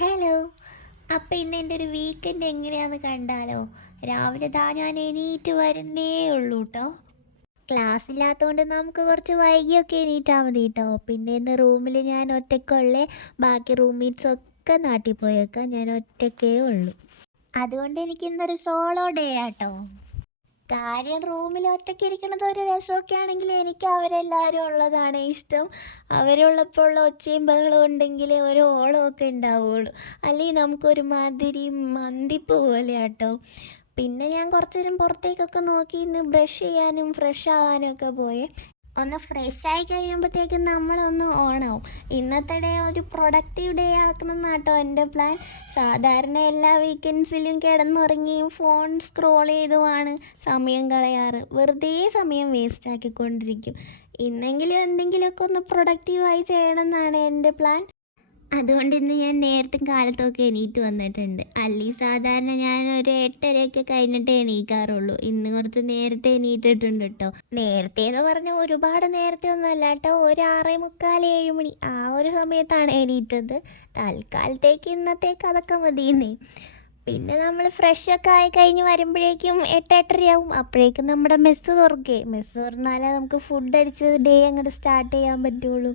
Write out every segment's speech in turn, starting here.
Hello. അപ്പം ഇന്ന് എൻ്റെ ഒരു വീക്കെൻഡ് എങ്ങനെയാണെന്ന് കണ്ടാലോ? രാവിലെ ഞാൻ എണീറ്റ് വരുന്നേ ഉള്ളൂ കേട്ടോ. ക്ലാസ് ഇല്ലാത്തതുകൊണ്ട് നമുക്ക് കുറച്ച് വൈകിയൊക്കെ എണീറ്റാൽ മതി കേട്ടോ. പിന്നെ ഇന്ന് റൂമിൽ ഞാൻ ഒറ്റയ്ക്കുള്ളേ, ബാക്കി റൂംമേറ്റ്സ് ഒക്കെ നാട്ടിൽ പോയേക്കാം, ഞാൻ ഒറ്റയ്ക്കേ ഉള്ളൂ. അതുകൊണ്ട് എനിക്ക് ഇന്നൊരു സോളോ ഡേ ആട്ടോ. കാര്യം റൂമിൽ ഒറ്റയ്ക്ക് ഇരിക്കണത് ഒരു രസമൊക്കെ ആണെങ്കിൽ എനിക്ക് അവരെല്ലാവരും ഉള്ളതാണ് ഇഷ്ടം. അവരുള്ളപ്പോൾ ഉള്ള ഒച്ചയും ബഹളവും ഉണ്ടെങ്കിൽ ഒരു ഓളമൊക്കെ ഉണ്ടാവുള്ളൂ. അല്ലെങ്കിൽ നമുക്കൊരു മാതിരി മന്തിപ്പ് പോലെ ആട്ടോ. പിന്നെ ഞാൻ കുറച്ച് നേരം പുറത്തേക്കൊക്കെ നോക്കി ഇന്ന് ബ്രഷ് ചെയ്യാനും ഫ്രഷ് ആവാനും ഒക്കെ പോയേ. ഒന്ന് ഫ്രഷ് ആയി കഴിയുമ്പോഴത്തേക്കും നമ്മളൊന്ന് ഓണാവും. ഇന്നത്തെ ഡേ ഒരു പ്രൊഡക്റ്റീവ് ഡേ ആക്കണം എന്നാട്ടോ എൻ്റെ പ്ലാൻ. സാധാരണ എല്ലാ വീക്കെൻഡ്സിലും കിടന്നുറങ്ങിയും ഫോൺ സ്ക്രോൾ ചെയ്തുമാണ് സമയം കളയാറ്. വെറുതെ സമയം വേസ്റ്റ് ആക്കിക്കൊണ്ടിരിക്കും. ഇന്നെങ്കിലും എന്തെങ്കിലുമൊക്കെ ഒന്ന് പ്രൊഡക്റ്റീവായി ചെയ്യണമെന്നാണ് എൻ്റെ പ്ലാൻ. അതുകൊണ്ട് ഇന്ന് ഞാൻ നേരത്തെ കാലത്തൊക്കെ എണീറ്റ് വന്നിട്ടുണ്ട്. അല്ലെങ്കിൽ സാധാരണ ഞാൻ ഒരു 8:30 കഴിഞ്ഞിട്ടേ എണീക്കാറുള്ളൂ. ഇന്ന് കുറച്ച് നേരത്തെ എണീറ്റിട്ടുണ്ട് കേട്ടോ. നേരത്തെ എന്ന് പറഞ്ഞാൽ ഒരുപാട് നേരത്തെ ഒന്നും അല്ല കേട്ടോ, ഒരു 6:45 7 മണി ആ ഒരു സമയത്താണ് എണീറ്റത്. തൽക്കാലത്തേക്ക് ഇന്നത്തേക്ക് അതൊക്കെ മതിയെന്നേ. പിന്നെ നമ്മൾ ഫ്രഷൊക്കെ ആയി കഴിഞ്ഞ് വരുമ്പോഴേക്കും 8 8:30 അപ്പോഴേക്കും നമ്മുടെ മെസ്സ് തുറന്നാലേ നമുക്ക് ഫുഡ് അടിച്ച് ഡേ അങ്ങോട്ട് സ്റ്റാർട്ട് ചെയ്യാൻ പറ്റുള്ളൂ.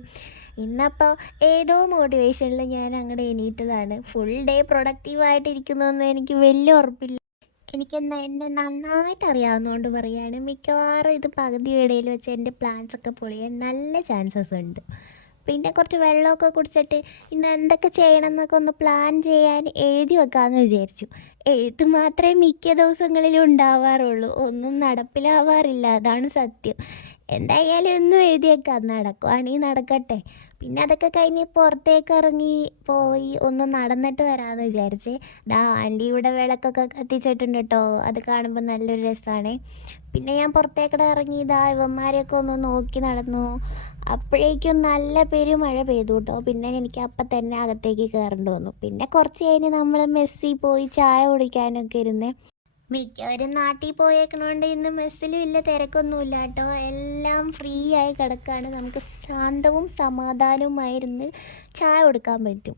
ഇന്നപ്പോൾ ഏതോ മോട്ടിവേഷനിൽ ഞാൻ അങ്ങോട്ട് എണീറ്റതാണ്. ഫുൾ ഡേ പ്രൊഡക്റ്റീവായിട്ടിരിക്കുന്നതെന്ന് എനിക്ക് വലിയ ഉറപ്പില്ല. എനിക്കെന്നാൽ എന്നെ നന്നായിട്ട് അറിയാവുന്നതുകൊണ്ട് പറയുകയാണ്, മിക്കവാറും ഇത് പകുതി ഇടയിൽ വെച്ച് എൻ്റെ പ്ലാൻസൊക്കെ പൊളിയാൻ നല്ല ചാൻസസ് ഉണ്ട്. പിന്നെ കുറച്ച് വെള്ളമൊക്കെ കുടിച്ചിട്ട് ഇന്ന് എന്തൊക്കെ ചെയ്യണം എന്നൊക്കെ ഒന്ന് പ്ലാൻ ചെയ്യാൻ എഴുതി വെക്കാമെന്ന് വിചാരിച്ചു. എഴുത്ത് മാത്രമേ മിക്ക ദിവസങ്ങളിലും ഉണ്ടാവാറുള്ളൂ, ഒന്നും നടപ്പിലാവാറില്ല, അതാണ് സത്യം. എന്തായാലും ഒന്നും എഴുതിയേക്കാം, നടക്കുവാണെങ്കിൽ നടക്കട്ടെ. പിന്നെ അതൊക്കെ കഴിഞ്ഞ് പുറത്തേക്ക് ഇറങ്ങി പോയി ഒന്ന് നടന്നിട്ട് വരാമെന്ന് വിചാരിച്ചേ. ആൻറ്റി ഇവിടെ വിളക്കൊക്കെ കത്തിച്ചിട്ടുണ്ട് കേട്ടോ, അത് കാണുമ്പോൾ നല്ലൊരു രസമാണ്. പിന്നെ ഞാൻ പുറത്തേക്കിടെ ഇറങ്ങി ഇവന്മാരെയൊക്കെ ഒന്ന് നോക്കി നടന്നു. അപ്പോഴേക്കും നല്ല പെരുമഴ പെയ്തു കേട്ടോ. പിന്നെ എനിക്ക് അപ്പം തന്നെ അകത്തേക്ക് കയറേണ്ടി വന്നു. പിന്നെ കുറച്ച് കഴിഞ്ഞ് നമ്മൾ മെസ്സിൽ പോയി ചായ കുടിക്കാനൊക്കെ ഇരുന്നേ. മിക്കവരും നാട്ടിൽ പോയേക്കണോണ്ട് ഇന്ന് മെസ്സിൽ വലിയ തിരക്കൊന്നുമില്ല കേട്ടോ, എല്ലാം ഫ്രീ ആയി കിടക്കുകയാണ്. നമുക്ക് ശാന്തവും സമാധാനവുമായിരുന്ന് ചായ കൊടുക്കാൻ പറ്റും.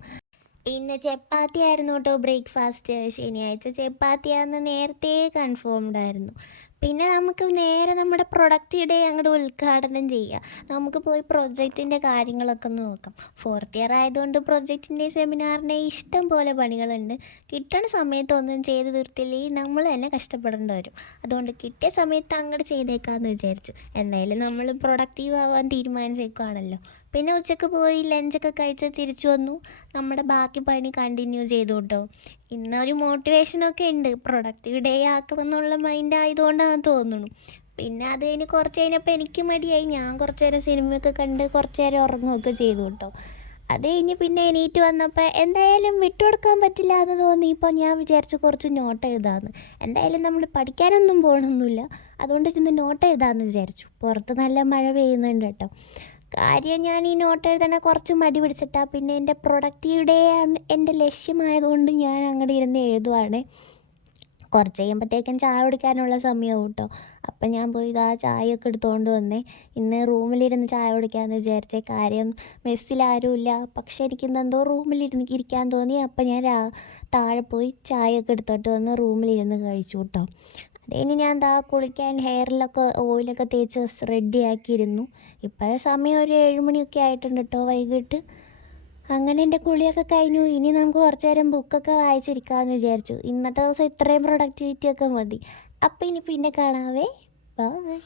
ഇന്ന് ചപ്പാത്തി ആയിരുന്നു കേട്ടോ ബ്രേക്ക്ഫാസ്റ്റ്. ശനിയാഴ്ച ചപ്പാത്തിയാണെന്ന് നേരത്തെ കൺഫേംഡ് ആയിരുന്നു. പിന്നെ നമുക്ക് നേരെ നമ്മുടെ പ്രൊഡക്റ്റ് ഡേ അങ്ങോട്ട് ഉദ്ഘാടനം ചെയ്യുക. നമുക്ക് പോയി പ്രൊജക്റ്റിൻ്റെ കാര്യങ്ങളൊക്കെ ഒന്ന് നോക്കാം. 4th ഇയർ ആയതുകൊണ്ട് പ്രൊജക്റ്റിൻ്റെ സെമിനാറിൻ്റെ ഇഷ്ടം പോലെ പണികളുണ്ട്. കിട്ടണ സമയത്തൊന്നും ചെയ്ത് തീർത്തില്ലെങ്കിൽ നമ്മൾ തന്നെ കഷ്ടപ്പെടേണ്ടി വരും. അതുകൊണ്ട് കിട്ടിയ സമയത്ത് അങ്ങോട്ട് ചെയ്തേക്കാമെന്ന് വിചാരിച്ചു. എന്തായാലും നമ്മൾ പ്രൊഡക്റ്റീവ് ആവാൻ തീരുമാനിച്ചേക്കുവാണല്ലോ. പിന്നെ ഉച്ചക്ക് പോയി ലഞ്ചൊക്കെ കഴിച്ച് തിരിച്ചു വന്നു. നമ്മുടെ ബാക്കി പണി കണ്ടിന്യൂ ചെയ്തു കേട്ടോ. ഇന്നൊരു മോട്ടിവേഷനൊക്കെ ഉണ്ട്, പ്രൊഡക്റ്റീവ് ഡേ ആക്കണം എന്നുള്ള മൈൻഡ് ആയതുകൊണ്ടാണെന്ന് തോന്നുന്നു. പിന്നെ അത് കഴിഞ്ഞ് കുറച്ച് കഴിഞ്ഞപ്പോൾ എനിക്ക് മടിയായി. ഞാൻ കുറച്ച് നേരം സിനിമയൊക്കെ കണ്ട് കുറച്ച് നേരം ഉറങ്ങുകയൊക്കെ ചെയ്തു കേട്ടോ. അത് കഴിഞ്ഞ് പിന്നെ എണീറ്റ് വന്നപ്പോൾ എന്തായാലും വിട്ടുകൊടുക്കാൻ പറ്റില്ല എന്ന് തോന്നിയപ്പോൾ ഞാൻ വിചാരിച്ചു കുറച്ച് നോട്ട് എഴുതാമെന്ന്. എന്തായാലും നമ്മൾ പഠിക്കാനൊന്നും പോകണമൊന്നുമില്ല, അതുകൊണ്ട് ഇരുന്ന് നോട്ട് എഴുതാമെന്ന് വിചാരിച്ചു. പുറത്ത് നല്ല മഴ പെയ്യുന്നുണ്ട് കേട്ടോ. കാര്യം ഞാൻ ഈ നോട്ട് എഴുതണ കുറച്ച് മടി പിടിച്ചിട്ടാണ്. പിന്നെ എൻ്റെ പ്രൊഡക്റ്റീവ് ഡേ ആണ് എൻ്റെ ലക്ഷ്യമായതുകൊണ്ട് ഞാൻ അങ്ങോട്ട് ഇരുന്ന് എഴുതുവാണ്. കുറച്ച് കഴിയുമ്പോഴത്തേക്കും ചായ കുടിക്കാനുള്ള സമയമാവും കേട്ടോ. അപ്പം ഞാൻ പോയി ചായയൊക്കെ എടുത്തുകൊണ്ട് വന്നേ. ഇന്ന് റൂമിലിരുന്ന് ചായ കുടിക്കാമെന്ന് വിചാരിച്ചേ. കാര്യം മെസ്സിലാരുമില്ല, പക്ഷേ എനിക്കിന്നെന്തോ റൂമിലിരുന്ന് ഇരിക്കാൻ തോന്നി. അപ്പം ഞാൻ താഴെ പോയി ചായയൊക്കെ എടുത്തോട്ട് വന്ന് റൂമിലിരുന്ന് കഴിച്ചു കേട്ടോ. അത് കഴിഞ്ഞ് ഞാൻ കുളിക്കാൻ ഹെയറിലൊക്കെ ഓയിലൊക്കെ തേച്ച് റെഡിയാക്കിയിരുന്നു. ഇപ്പോൾ സമയം ഒരു 7 മണിയൊക്കെ ആയിട്ടുണ്ട് കേട്ടോ, വൈകിട്ട്. അങ്ങനെ എൻ്റെ കുളിയൊക്കെ കഴിഞ്ഞു. ഇനി നമുക്ക് കുറച്ച് നേരം ബുക്കൊക്കെ വായിച്ചിരിക്കാമെന്ന് വിചാരിച്ചു. ഇന്നത്തെ ദിവസം ഇത്രയും പ്രൊഡക്ടിവിറ്റി ഒക്കെ മതി. അപ്പോൾ ഇനി പിന്നെ കാണാവേ. ബൈ.